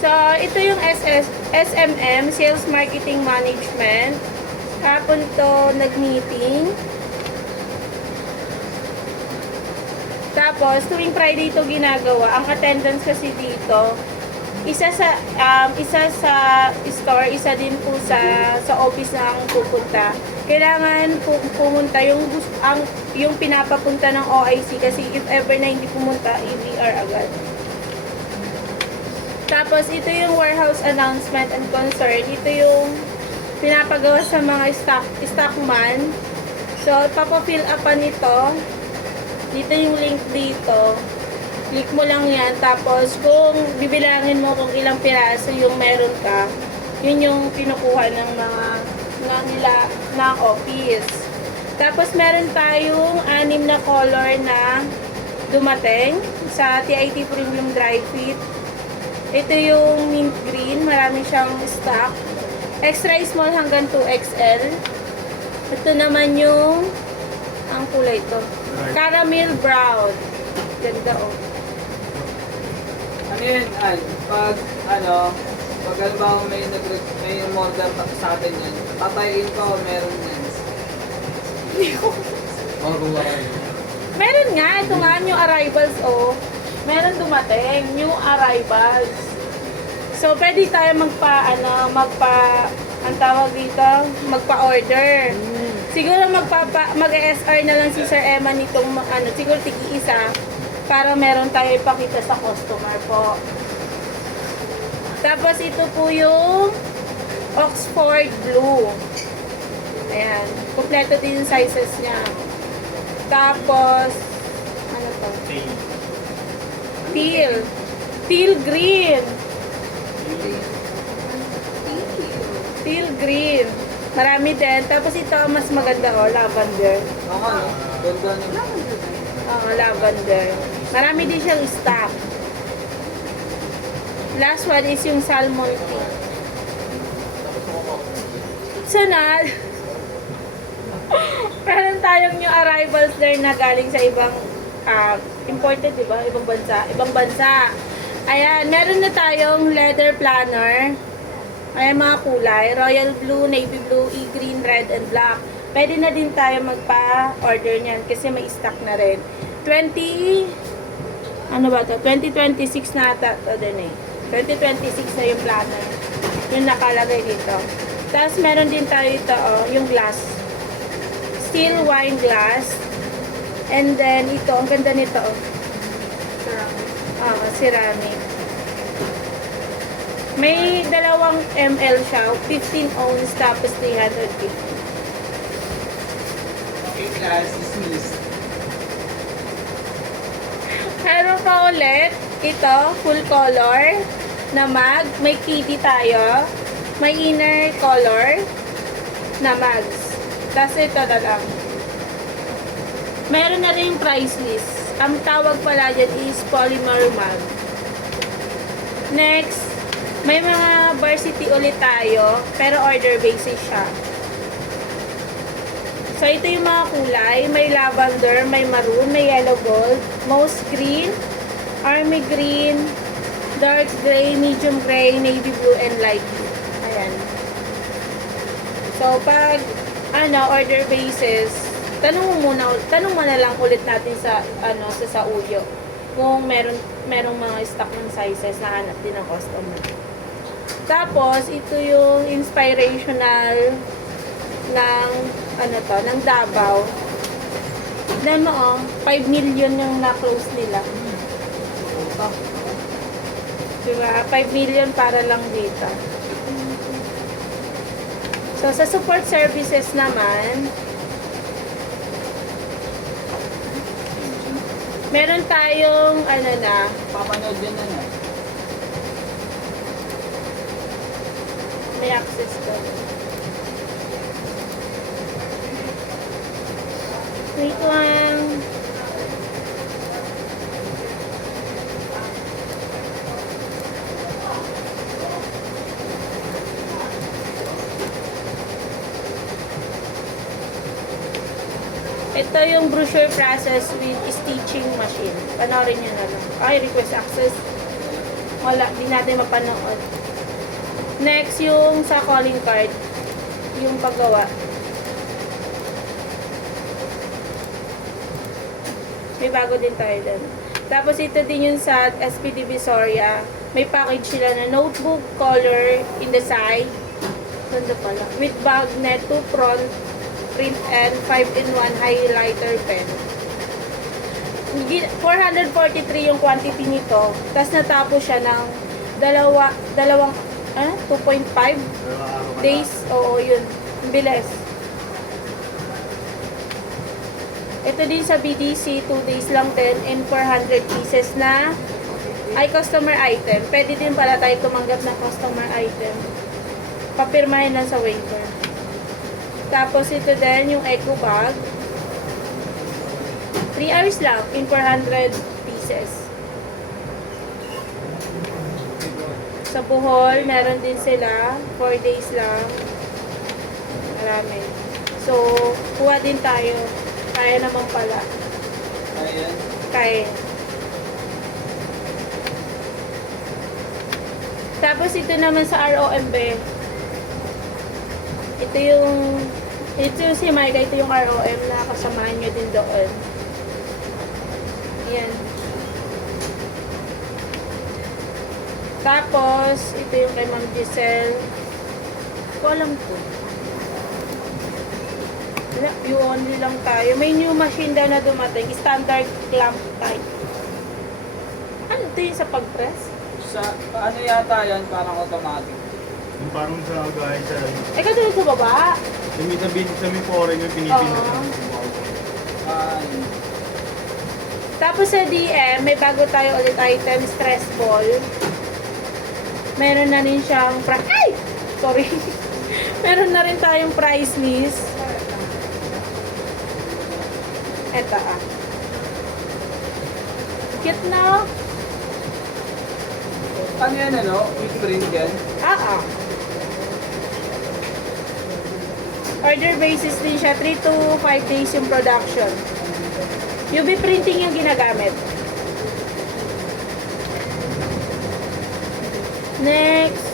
So, ito yung SMM, Sales Marketing Management. Hapon to nag-meeting. Tapos, tuwing Friday ito ginagawa. Ang attendance kasi dito, isa sa store, isa din po sa office na ang pupunta. Kailangan pumunta yung pinapapunta ng OIC kasi if ever na hindi pumunta, EVR agad. Tapos, ito yung warehouse announcement and concern. Ito yung pinapagawa sa mga stockman. So, papafill up pa nito. Dito yung link dito. Click mo lang yan. Tapos, kung bibilangin mo kung ilang piraso yung meron ka, yun yung pinukuha ng office. Tapos, meron tayong 6 na color na dumating sa TIT Premium Dry Fit. Ito yung mint green, marami siyang stock. Extra small hanggang 2XL. Ito naman yung, ang kulay ito, caramel brown. Ganda oh. Ano yun, Al? Pag halimbawa may order sa atin yan, tatayin pa o meron yan? Meron nga, ito nga new arrivals oh. Meron dumating, new arrivals. So, pwede tayo magpa-order. Siguro mag-SR na lang si Sir Emma nitong, siguro tigi-isa para meron tayo ipakita sa customer po. Tapos, ito po yung Oxford Blue. Ayan. Kompleto din yung sizes niya. Tapos, ano to? Teal green. Teal green. Marami din. Tapos ito, mas maganda oh, lavender. Oo, ganda niya. Lavender. Marami din siyang stock. Last one is yung salmon tea. Sunod. Meron tayong new arrivals there na galing sa ibang imported, di ba? Ibang bansa. Ayan, meron na tayong leather planner. Ayan mga kulay. Royal blue, navy blue, e-green, red, and black. Pwede na din tayo magpa-order niyan kasi may stock na rin. 2026 na ata ito din eh. 2026 na yung planner. Yung nakalagay dito. Tapos meron din tayo ito, oh, yung glass. Steel wine glass. And then, ito, ang ganda nito, oh. Ceramic. May 2 ml siya, 15 ounce, tapos 350. Okay, class, dismissed. Meron pa ulit, ito, full color na mug. May kitty tayo. May inner color na mugs. Tapos ito na lang. Meron na rin price list. Ang tawag pala dyan is polymer mug. Next, may mga varsity ulit tayo, pero order basis siya. So, ito yung mga kulay. May lavender, may maroon, may yellow gold, mouse green, army green, dark gray, medium gray, navy blue, and light blue. Ayan. So, pag order basis, tanong mo na lang ulit natin sa Uyo kung merong mga stock ng sizes na hanap din ng customer. Tapos ito yung inspirational ng ng Davao. Tignan mo oh, 5 million yung na-close nila. Diba? 5 million para lang dito. So sa support services naman, meron tayong Papanood yan na. may access ko. Wait lang. Ito yung brochure process with stitching machine. Panoorin nyo na lang. Ay, request access. Wala, di natin mapanood. Next, yung sa calling card. Yung paggawa. May bago din tayo dun. Tapos ito din yung sa SPD Visoria. May package sila na notebook, color, in the side. Ganda pala. With bagnet, 2 front, print, and 5-in-1 highlighter pen. 443 yung quantity nito. Tapos natapos siya ng dalawang 2.5 days. Oo, yun. Ang bilis. Ito din sa BDC, 2 days lang din in 400 pieces na ay customer item. Pwede din pala tayo tumanggap ng customer item. Papirmahin lang sa waiver. Tapos ito din yung eco bag. 3 hours lang in 400 pieces. Sa Bohol, meron din sila. 4 days lang. Marami. So, kuha din tayo. Kaya naman pala. Ayan. Kaya. Tapos ito naman sa ROMB. Ito yung si Micah, ito yung ROM na kasamahan nyo din doon. Ayan. Tapos, ito yung kay Ma'am Giselle. Ko alam ko. Wala, yung only lang tayo. May new machine daw na dumating. Standard clamp type. Ano ito yung sa pag-press? Sa, ano yata yan? Parang automatic. Yung parang sa gaya sa... Eh, katulad sa baba. Sa may foreign yung pinipindot Oo. ng Tapos sa DM, may bago tayo ulit item, stress ball. Meron na rin siyang ay! Sorry. Meron na rin tayong price list. Eto Cute na. Ano yan ano? With print yan? Order basis din siya. 3 to 5 days yung production. UV printing yung ginagamit. Next.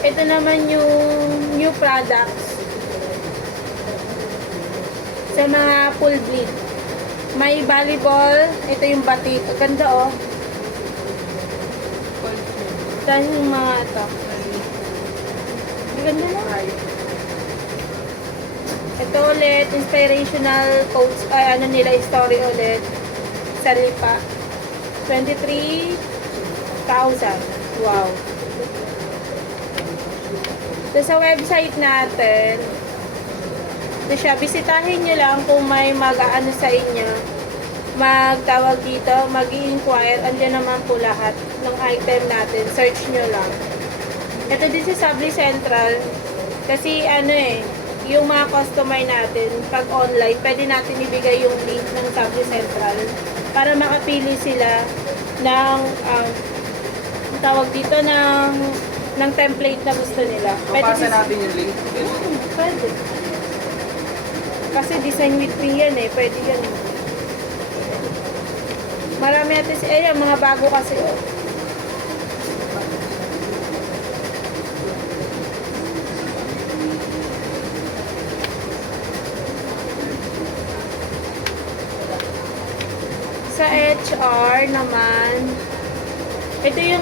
Ito naman yung new products. Sa mga full bleed. May volleyball. Ito yung batik. Ganda oh. Saan yung mga ito? Ganda na. Ito ulit, inspirational quotes, ano nila, story ulit. Sa Lipa. 23,000. Wow. So, sa website natin, ito siya, bisitahin nyo lang kung may mag-aano sa inyo. Magtawag dito, mag-i-inquire, andyan naman po lahat ng item natin. Search nyo lang. Ito din sa Subway Central, kasi ano yung mga customer natin, pag online, pwede natin ibigay yung link ng Subway Central para makapili sila ng tawag dito ng template na gusto nila. Papasa natin yung link. Pwede. Kasi design with me yan pwede yan. Marami natin mga bago kasi Sa HR naman, ito yung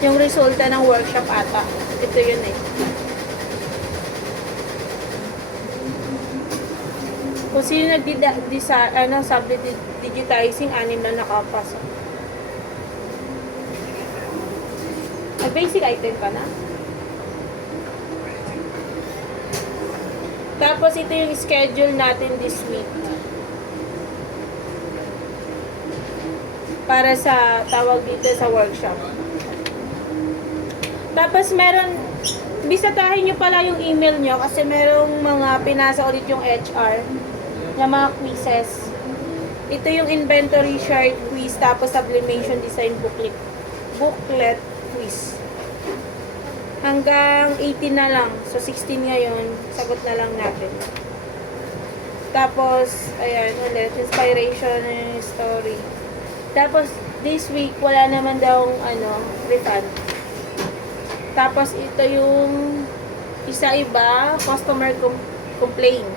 yung resulta ng workshop ata. Ito yun Kung sino digitizing, anim na nakapasok. Basic item ka na. Tapos ito yung schedule natin this week. Para sa tawag dito sa workshop. Tapos bisitahin nyo pala yung email nyo kasi merong mga pinasa ulit yung HR na mga quizzes. Ito yung inventory chart quiz tapos sublimation design booklet quiz. Hanggang 18 na lang. So 16 ngayon, sagot na lang natin. Tapos, ayan ulit, inspiration story. Tapos, this week, wala naman daw refund. Tapos, ito yung isa iba, customer complaint.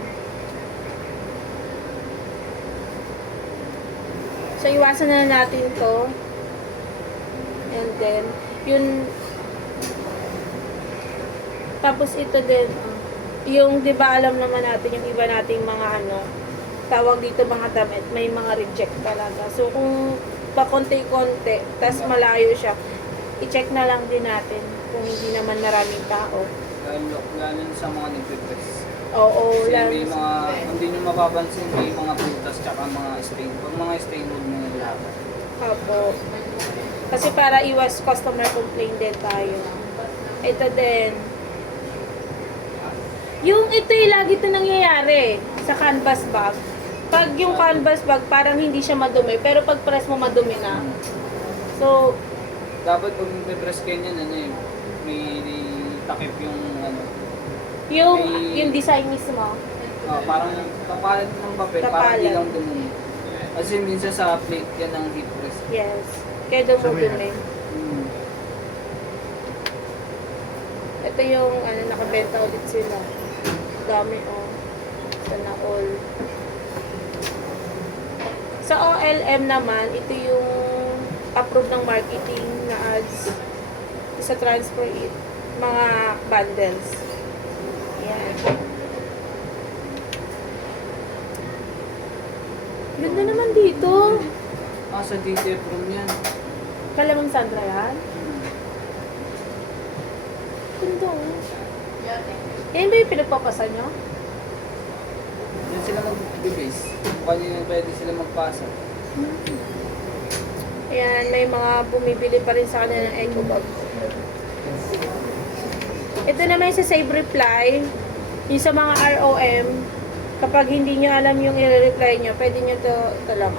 So, iwasan na natin to. And then, tapos ito din, yung, di ba, alam naman natin yung iba nating mga tawag dito mga damit, may mga reject talaga. So, kung pakonti-konti, tas malayo siya, i-check na lang din natin kung hindi naman maraming tao. Lalo sa mga nagpipress. Oo, Kasi lang. may mga, hindi nyo mapapansin, may mga prutas tsaka mga stain. Pag mga stain, huwag mo yung laban. Opo. Kasi para iwas customer complaint din tayo. Ito din. Yung ito lagi ito nangyayari sa canvas bag. Pag yung canvas bag, parang hindi siya madumi. Pero pag press mo, madumi na. So, Dapat pag nagpipress kayo niyan, may takip yung yung design mismo. parang kapalan ng papel, parang hindi lang dumumi. Kasi minsan sa plate yan ang heat press. Yes. Kaya dumudumi. Ito yung nakabenta ulit sila. Dami Sana all. Sa OLM naman, ito yung approved ng marketing na ads sa transfer mga bundles. Yan. Ganda naman dito. Sa DTF room yan. Kalamang Sandra yan. Ganda Yan ba yung pinagpapasa nyo? Yan sila mag-base. Kung yun pwede sila magpasa. Ayan, may mga bumibili pa rin sa kanila ng eco bag. Ito naman sa Save Reply, yung sa mga ROM, kapag hindi nyo alam yung i-reply nyo, pwede nyo ito lang.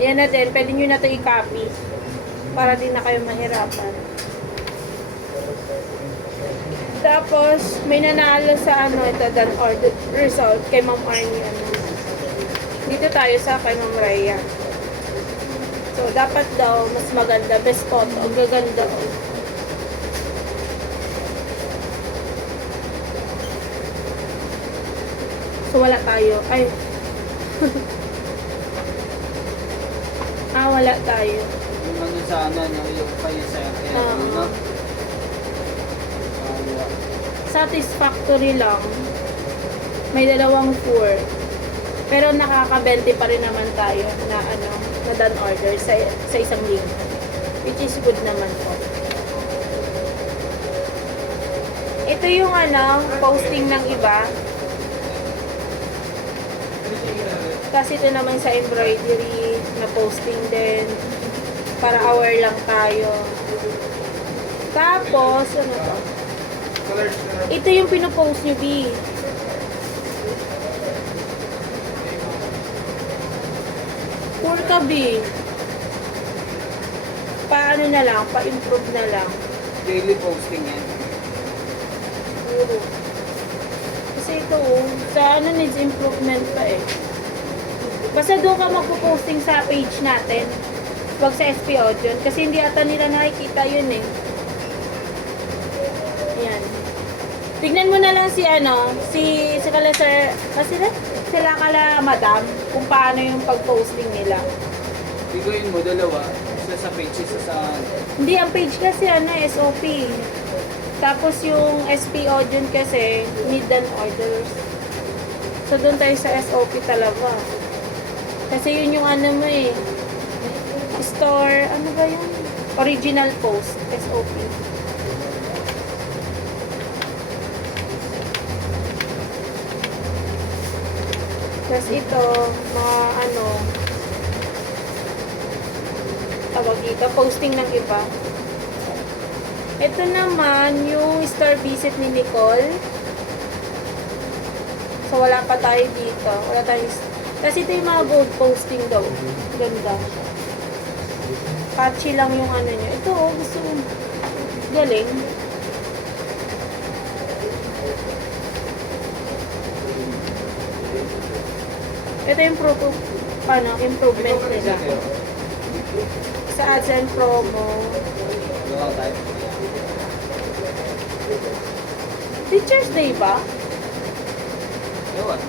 Ayan na din, pwede nyo na ito i-copy para din na kayo mahirapan. Tapos, may nanalo sa ito, done order result kay Ma'am Arnie. Dito tayo sa kay Ma'am Raya. So, dapat daw, mas maganda, best photo, ang gaganda. So, wala tayo. Ay. Wala tayo. Yung sa yung kayo sa Oo. Satisfactory lang. May 2 4. Pero nakaka-20 pa rin naman tayo na na done order sa isang link. Which is good naman po. Ito yung posting ng iba. Kasi ito naman sa embroidery na posting din. Para aware lang tayo. Tapos, to? Ito yung pinopost nyo, B. Poor ka, B. Paano na lang? Pa-improve na lang. daily posting yan. Puro. Kasi ito, sa needs improvement pa eh. Basta doon ka magpo-posting sa page natin. Huwag sa SP Audio. Kasi hindi ata nila nakikita yun eh. Ayan. Tignan mo na lang si kala sir, sila kala madam, kung paano yung pag-posting nila. Biguin mo 2, isa sa page, isa sa... Hindi, ang page kasi SOP. Tapos yung SP Audio kasi, need done orders. So doon tayo sa SOP talaga. Kasi yun yung mo store, ba yun? Original post, SOP. Tapos ito, mga tawag dito, posting ng iba. Ito naman, yung store visit ni Nicole. So, wala pa tayo dito. Wala tayo. Kasi ito yung mga gold posting daw. Ganda. Patchy lang yung niya. Ito, gusto mo. Galing. Ito yung improvement nila. Sa ads and promo. Gawa tayo. Teacher's Day ba? Ewan.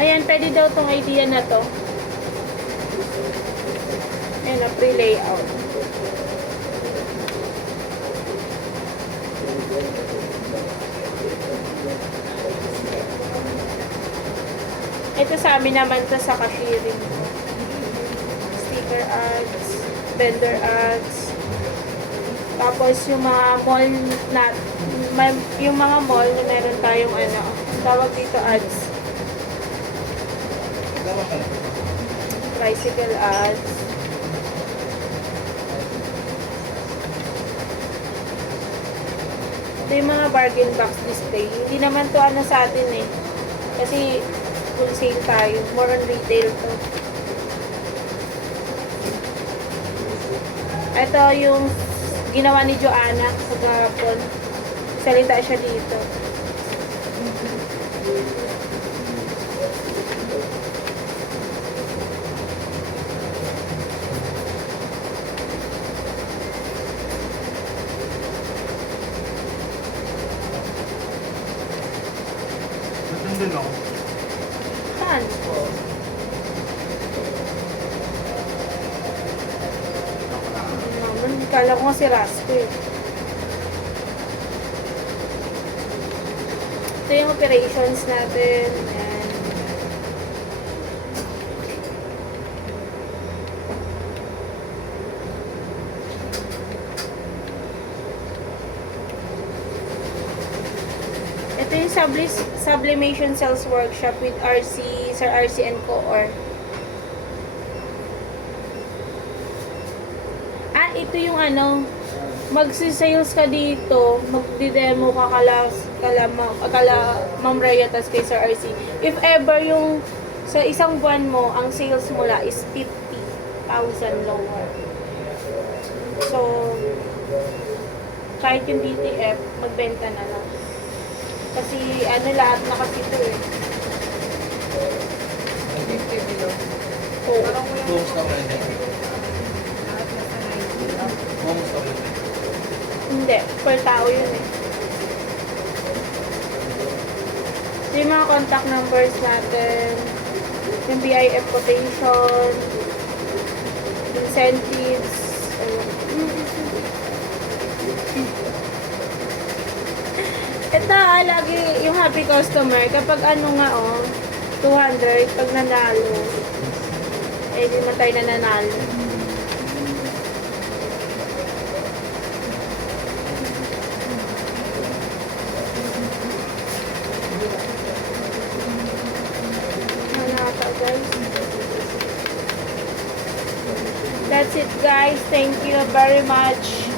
Ayan, pwede daw tong idea na to. Ayan, pre-layout. Ito sa amin naman to sa cashiering ko. Sticker ads, vendor ads. Tapos yung mga mall na yung mga mall na meron tayong ano, tawag dito ads. Tricycle ads. Ito yung mga bargain box display. Hindi naman to ano sa atin eh. Kasi full sale tayo. More on retail to. Ito yung ginawa ni Joanna sa kahapon. Salita siya dito. Nandun ako. Saan? Naman, kala ko nga si Rasco eh. Ito yung operations natin. Ayan. Ito yung sublimation sales workshop with Sir RC and Co-or. Ito yung ano, magsi-sales ka dito, magdi-demo ka kala Ma'am Rhea tas kay Sir RC. If ever yung sa isang buwan mo, ang sales mula is 50,000 lower. So, kahit yung DTF, magbenta na lang. Kasi ano, lahat na kasi ito eh. Oo. Bonus ka pwede. Bonus ka pwede. Hindi, per tao yun eh. Ito yung mga contact numbers natin, yung BIF quotation, incentives, ito lagi yung happy customer, kapag ano nga 200, pag nanalo, eh di man tayo nananalo. Guys. That's it guys. Thank you very much.